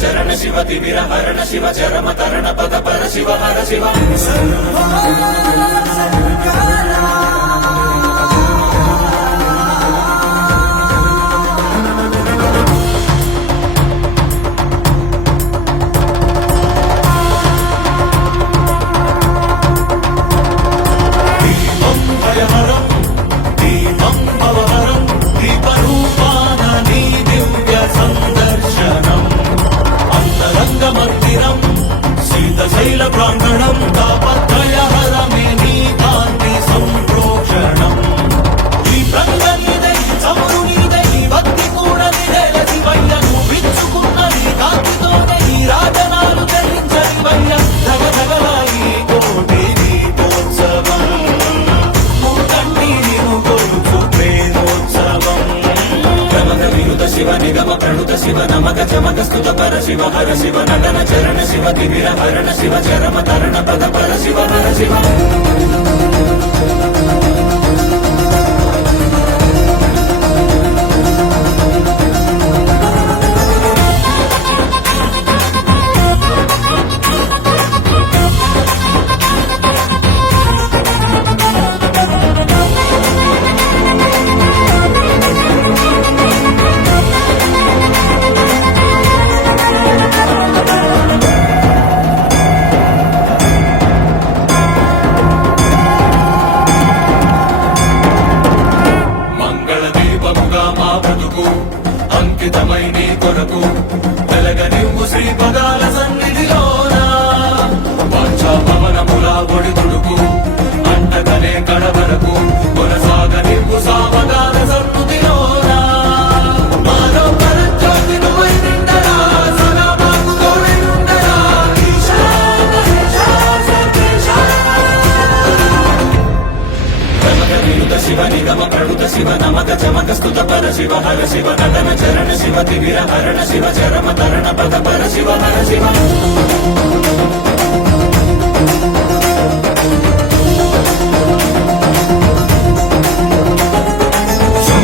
చరణ శివ తిమిర హరణ శివ చరమ తరణ పద పర శివ హర శివ శైల ప్రాంగణం తాపత్రయహరమే నీ కాంతి సంప్రోక్షణం ఈ ప్రంగనిదే చమురు నీదే ఈ భక్తి కూడా నిదేల శివయ్య నువ్వు విచ్చుకున్న నీ కాంతితోనే ఈ రాజనాలు చెల్లించనివయ్య జగజగలాయి కోటి దీపోత్సవం మూకంటి నీవు కొలుచు ప్రేమోత్సవం గమక విరుత శివ నిగమ ప్రణుత శివ నమక చమక స్తుత పర శివ హర శివ నటన చరణ శివ తిమిర హరణ శివ చరమ తరణ పద పర శివ హర శివ అంకితమై నీ కొరకు వెలగనివ్వు శ్రీ పదాల సన్నిధిలోన వాంఛా పవనముల ఒడి తుడుకు అంటకనే కడవరకు కొనసాగనివ్వు సావగాన సన్నుతిలోన మాలో పరజ్యోతి నువ్వై నిండరా సదా మాకు తోడై ఉండరా ఈశా సర్వేశా గమక విరుత శివ నిగమ ప్రణుత శివ నమక చమక స్తుత పర శివ హర శివ నటన చరణ శివ తిమిర హరణ శివ చరమ తరణ పద పర శివ హర శివ